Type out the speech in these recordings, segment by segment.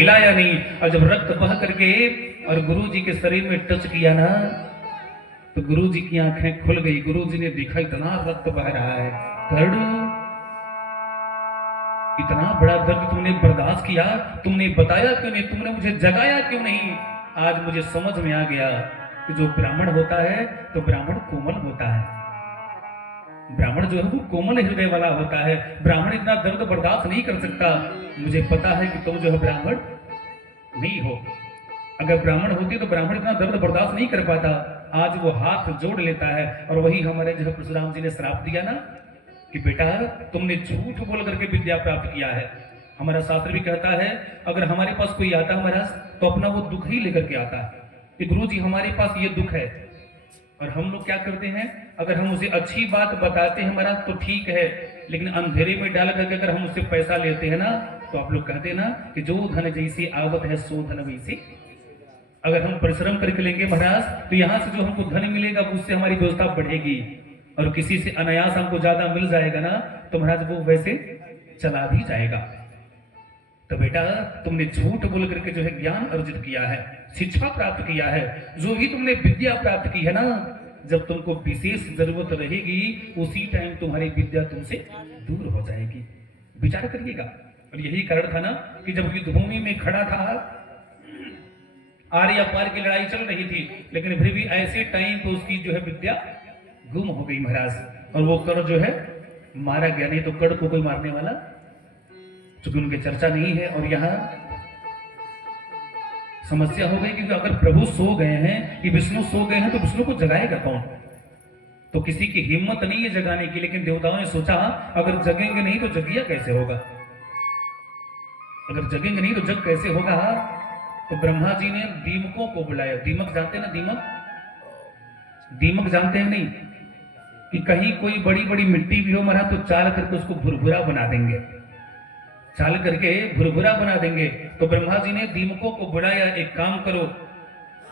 हिलाया नहीं, और जब रक्त बह करके और गुरु जी के शरीर में टच किया ना, तो गुरु जी की आंखें खुल गई। गुरु जी ने देखा इतना रक्त बह रहा है, दर्द, इतना बड़ा दर्द तुमने बर्दाश्त किया, तुमने बताया क्यों नहीं, तुमने मुझे जगाया क्यों नहीं। आज मुझे समझ में आ गया कि जो ब्राह्मण होता है तो ब्राह्मण कोमल होता है, ब्राह्मण जो है वो कोमल हृदय वाला होता है, ब्राह्मण इतना दर्द बर्दाश्त नहीं कर सकता। मुझे पता है कि तुम जो है ब्राह्मण नहीं हो, अगर ब्राह्मण होती तो ब्राह्मण इतना दर्द बर्दाश्त नहीं कर पाता। आज वो हाथ जोड़ लेता है, और वही हमारे जो है परशुराम जी ने श्राप दिया ना कि बेटा तुमने झूठ बोल करके विद्या प्राप्त किया है। हमारा शास्त्र भी कहता है अगर हमारे पास कोई आता है महाराज तो अपना वो दुख ही लेकर के आता है कि गुरु जी हमारे पास ये दुख है, और हम लोग क्या करते हैं, अगर हम उसे अच्छी बात बताते हैं महाराज तो ठीक है, लेकिन अंधेरे में डाल करके अगर हम उससे पैसा लेते हैं ना, तो आप लोग कहते हैं ना कि जो धन जैसी आवत है सो धन वैसी। अगर हम परिश्रम करके लेंगे महाराज तो यहाँ से जो हमको धन मिलेगा उससे हमारी व्यवस्था बढ़ेगी, और किसी से अनायास हमको ज्यादा मिल जाएगा ना तो महाराज वो वैसे चला भी जाएगा। तो बेटा तुमने झूठ बोल करके जो है ज्ञान अर्जित किया है, शिक्षा प्राप्त किया है, जो भी तुमने विद्या प्राप्त की है ना, जब तुमको विशेष जरूरत रहेगी उसी टाइम तुम्हारी विद्या तुमसे दूर हो जाएगी। विचार करिएगा। और यही कारण था ना कि जब युद्धभूमि में खड़ा था, आर्य पार की लड़ाई चल रही थी, लेकिन फिर भी ऐसे टाइम पे उसकी जो है विद्या गुम हो गई महाराज, और वो कर्ण जो है मारा गया। नहीं तो कर्ण को कोई मारने वाला चूंकि उनकी चर्चा नहीं है। और यहाँ समस्या हो गई क्योंकि अगर प्रभु सो गए हैं कि विष्णु सो गए हैं तो विष्णु को जगाएगा कौन, तो किसी की हिम्मत नहीं है जगाने की। लेकिन देवताओं ने सोचा अगर जगेंगे नहीं तो जगिया कैसे होगा, अगर जगेंगे नहीं तो जग कैसे होगा। तो ब्रह्मा जी ने दीमकों को बुलाया। दीमक जानते हैं ना, दीमक, दीमक जानते हैं नहीं, कि कहीं कोई बड़ी बड़ी मिट्टी भी हो मरा तो चाल करके उसको भुरभुरा बना देंगे, चाल करके भुरभुरा बना देंगे। तो ब्रह्मा जी ने दीमकों को बुलाया, एक काम करो,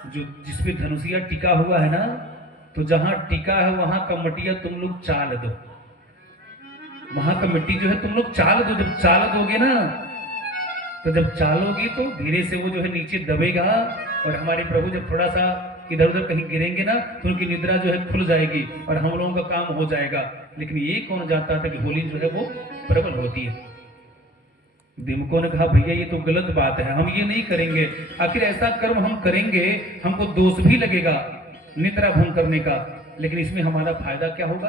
जो जिसपे धनुषिया टिका हुआ है ना, तो जहां टिका है वहां का मटिया तुम लोग चाल दो, वहां का मिट्टी जो है तुम लोग चाल दो। जब चाल दोगे ना, तो जब चालोगी तो धीरे से वो जो है नीचे दबेगा, और हमारे प्रभु जब थोड़ा सा इधर उधर कहीं गिरेंगे ना तो उनकी निद्रा जो है खुल जाएगी और हम लोगों का काम हो जाएगा। लेकिन ये कौन जानता था कि होली जो है वो प्रबल होती है। दीमकों ने कहा भैया ये तो गलत बात है, हम ये नहीं करेंगे। आखिर ऐसा कर्म हम करेंगे हमको दोष भी लगेगा निद्रा भंग करने का, लेकिन इसमें हमारा फायदा क्या होगा।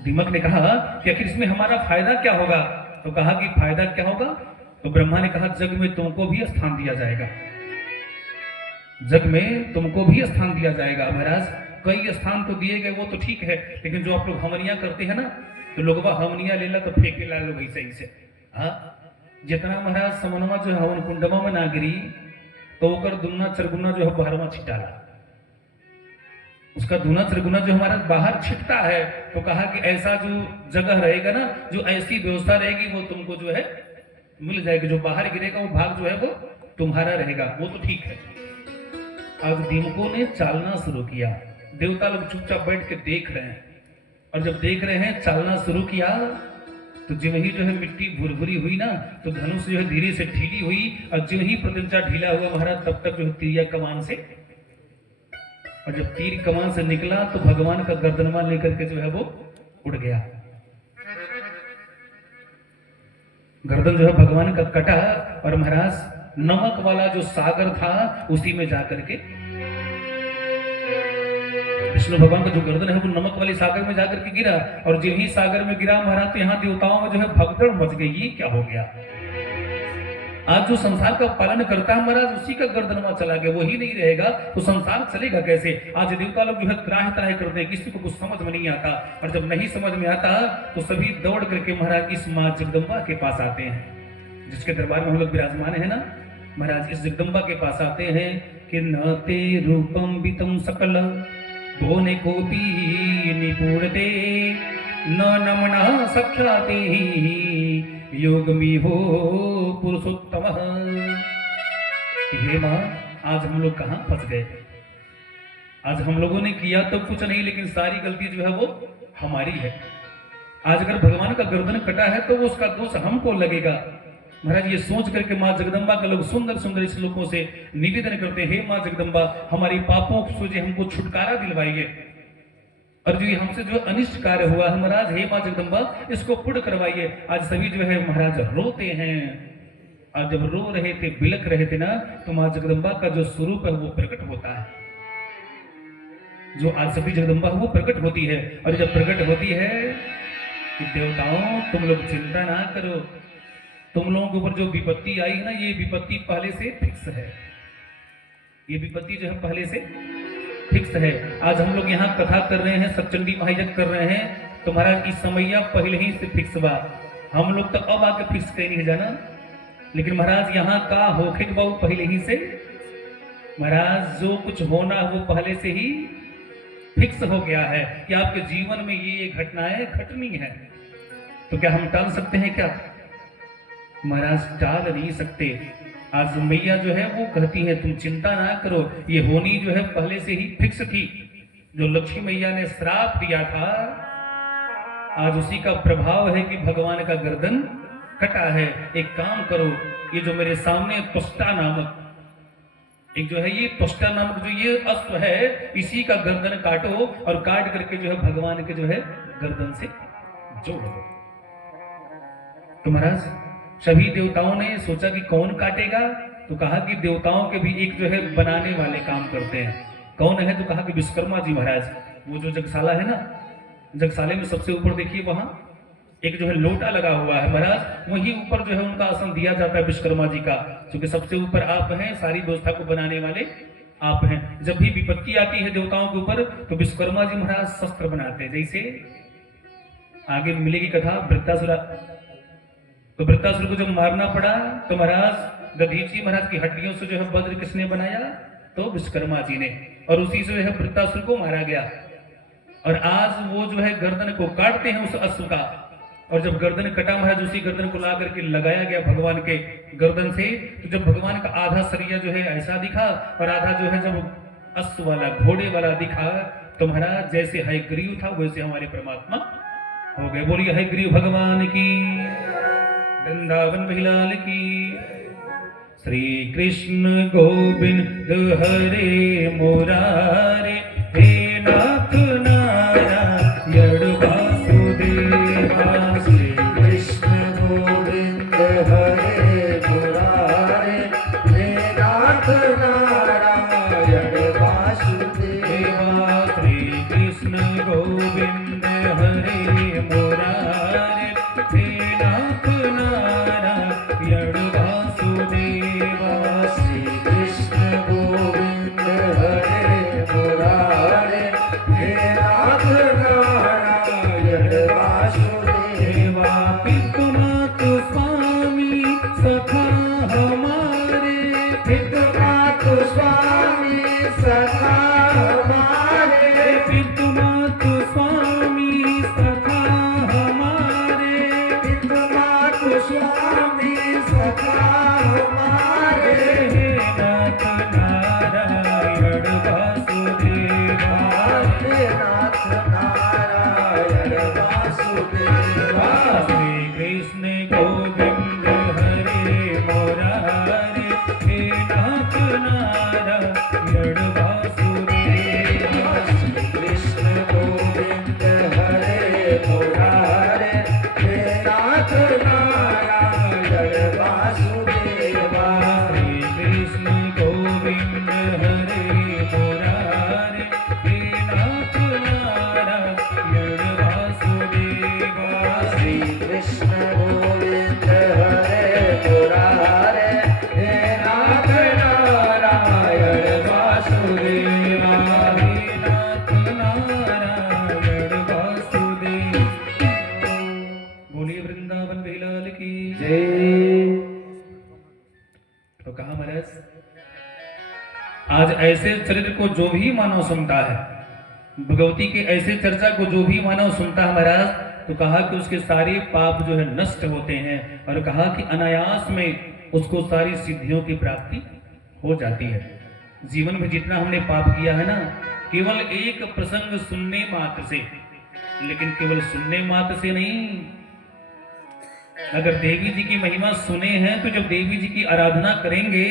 दीमक ने कहा कि आखिर इसमें हमारा फायदा क्या होगा। तो कहा कि फायदा क्या होगा। तो ब्रह्मा ने कहा जग में तुमको भी स्थान दिया जाएगा, जग में तुमको भी स्थान दिया जाएगा। महाराज कई स्थान तो दिए गए वो तो ठीक है, लेकिन जो आप लोग हमनियां करते हैं ना, तो लोग हमनियां ले ला तो फेंके ला लोग ऐसे ऐसे। हाँ, जितना महाराज समनमा जो है हवन कुंडमा में ना गिरी तो ओकर दुना चरगुना जो है बाहरवा छिटाला, उसका दूना त्रिगुना जो हमारा बाहर छिटता है। तो कहा कि ऐसा जो जगह रहेगा ना, जो ऐसी व्यवस्था रहेगी वो तुमको जो है मिल जाएगी, जो बाहर गिरेगा वो भाग जो है वो तुम्हारा रहेगा, वो तो ठीक है। आज दीमकों ने चालना शुरू किया, देवता लोग चुपचाप बैठ के देख रहे हैं, और जब देख रहे हैं चालना शुरू किया तो जो ही जो है मिट्टी भुरभुरी हुई ना, तो धनुष जो है धीरे से ढीली हुई, और जो ही प्रत्यंचा ढीला हुआ महाराज तब तक जो है तीर कमान से, और जब तीर कमान से निकला तो भगवान का गर्दनमा लेकर के जो है वो उड़ गया। गर्दन जो है भगवान का कटा, और महाराज नमक वाला जो सागर था उसी में जाकर के विष्णु भगवान का जो गर्दन है वो नमक वाले सागर में जाकर के गिरा, और जो ही सागर में गिरा महाराज तो यहाँ देवताओं में जो है भगदड़ मच गई। ये क्या हो गया। आज जो संसार का पालन करता है महाराज उसी का गर्दनमा चला गया, वही नहीं रहेगा तो संसार चलेगा कैसे। आज देवता लोग जो है त्राह त्राह करते हैं, किसी को कुछ समझ में नहीं आता, और जब नहीं समझ में आता तो सभी दौड़ करके महाराज इस माँ जगदम्बा के पास आते हैं, जिसके दरबार में हम लोग विराजमान है ना। महाराज इस जगदम्बा के पास आते हैं कि न ते रूपम वितम सकल भोने कोपी निपुणते न नमना सख्याते योगमी हो पुरुषोत्तम। हे मां, आज हम लोग कहां फंस गए। आज हम लोगों ने किया तो कुछ नहीं, लेकिन सारी गलती जो है वो हमारी है। आज अगर भगवान का गर्दन कटा है तो उसका दोष हमको लगेगा। महाराज ये सोच करके माँ जगदम्बा के लोग सुंदर सुंदर श्लोकों से निवेदन करते हैं, हे माँ जगदम्बा हमारी पापों से हमको छुटकारा दिलवाइए, और जो ये हमसे जो अनिष्ट कार्य हुआ है महाराज, हे माँ जगदम्बा इसको पूर्ण करवाइए। आज सभी जो है महाराज रोते हैं, और जब रो रहे थे, बिलक रहे थे ना, तो माँ जगदम्बा का जो स्वरूप है वो प्रकट होता है। जो आज सभी जगदम्बा वो प्रकट होती है, और जब प्रकट होती है कि देवताओं तुम लोग चिंता ना करो, तुम लोगों के ऊपर जो विपत्ति आई है ना, ये विपत्ति पहले से फिक्स है, ये विपत्ति जो है पहले से फिक्स है। आज हम लोग यहाँ कथा कर रहे हैं, सतचंडी महायज्ञ कर रहे हैं, तो महाराज इस समैया पहले ही से फिक्स बा, हम लोग तो अब आके फिक्स कहीं नहीं जाना, लेकिन महाराज यहाँ का होखे बाबू पहले ही से, महाराज जो कुछ होना वो पहले से ही फिक्स हो गया है कि आपके जीवन में ये घटनाएं घटनी है। तो क्या हम टाल सकते हैं क्या? महाराज टाल नहीं सकते। आज मैया जो है वो कहती है तुम चिंता ना करो, ये होनी जो है पहले से ही फिक्स थी। जो लक्ष्मी मैया ने श्राप दिया था, आज उसी का प्रभाव है कि भगवान का गर्दन कटा है। एक काम करो, ये जो मेरे सामने त्वष्टा नामक एक जो है, ये त्वष्टा नामक जो ये अस्त्र है, इसी का गर्दन काटो, और काट करके जो है भगवान के जो है गर्दन से जोड़ दो। तो महाराज सभी देवताओं ने सोचा कि कौन काटेगा, तो कहा कि देवताओं के भी एक जो है बनाने वाले काम करते हैं। कौन है? तो कहा कि विश्वकर्मा जी महाराज। वो जो जगशाला है ना, जगशाले में सबसे ऊपर देखिए वहां एक जो है लोटा लगा हुआ है महाराज, वहीं ऊपर जो है उनका आसन दिया जाता है विश्वकर्मा जी का, क्योंकि सबसे ऊपर आप हैं, सारी व्यवस्था को बनाने वाले आप हैं। जब भी विपत्ति आती है देवताओं के ऊपर, तो विश्वकर्मा जी महाराज शस्त्र बनाते हैं। जैसे आगे मिलेगी कथा वृत्तासुर, तो वृत्तासुर को जब मारना पड़ा, तो महाराज दधीची महाराज की हड्डियों से जो है वज्र किसने बनाया? तो विश्वकर्मा जी ने, और उसी से जो है वृत्तासुर को मारा गया। और आज वो जो है गर्दन को काटते हैं उस अश्व का, और जब गर्दन कटा महाराज, उसी गर्दन को ला करके लगाया गया भगवान के गर्दन से। तो जब भगवान का आधा सरिया जो है ऐसा दिखा, और आधा जो है जब अश्व वाला घोड़े वाला दिखा, तो महाराज जैसे हयग्रीव था वैसे हमारे परमात्मा हो गए। बोलिए हयग्रीव भगवान की, वृंदावन बिलाल की। श्री कृष्ण गोविंद हरे मुरारे, हे नाथ नारायण वासुदेवा। श्री कृष्ण गोविंद हरे मुरारे, हे नाथ नारायण वासुदेवा। श्री कृष्ण गोविंद हरे मुरारे, हे नाथ नारायण वासुदेवा। श्री कृष्ण गोविंद हरे मुरारे, हे नाथ नारायण वासुदेवा। पितुमात स्वामी सखा हमारे, पितुमात स्वामी सखा हमारे, पितुमात स्वामी सखा हमारे, पितुमात स्वामी सखा हमारे। हे नाथ नारायण वासुदेवा। हे नाथ नारायण वासुदेवा। श्री कृष्ण गोविंद हरे मुरारे, हे नाथ नारायण वासुदेवा। श्री कृष्ण गोविंद हरे मुरारे, हे नाथ नारायण वासुदेवा। श्री कृष्ण गोविंद हरे मुरारे, हे नाथ नारायण वासुदेवा। श्री कृष्ण गोविंद हरे मुरारे, हे नाथ नारायण वासुदेवा। हे नाथ नारायण वासुदेव। बोलिए वृंदावन बिलाल की जय। तो कहा महाराज, आज ऐसे चरित्र को जो भी मानव सुनता है, भगवती के ऐसे चर्चा को जो भी मानव सुनता है महाराज, तो कहा कि उसके सारे पाप जो है नष्ट होते हैं, और कहा कि अनायास में उसको सारी सिद्धियों की प्राप्ति हो जाती है। जीवन में जितना हमने पाप किया है ना, केवल एक प्रसंग सुनने मात्र से, लेकिन केवल सुनने मात्र से नहीं, अगर देवी जी की महिमा सुने हैं तो जब देवी जी की आराधना करेंगे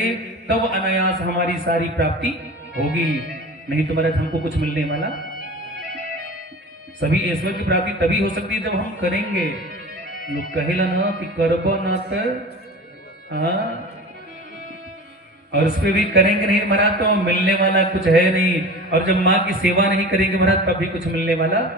तब अनायास हमारी सारी प्राप्ति होगी। नहीं तो महाराज हमको कुछ मिलने वाला, सभी ईश्वर की प्राप्ति तभी हो सकती है जब हम करेंगे। लोग कहेला ना कि करबो ना तो, हाँ, और उस पर भी करेंगे नहीं महाराज तो मिलने वाला कुछ है नहीं। और जब माँ की सेवा नहीं करेंगे महाराज तब भी कुछ मिलने वाला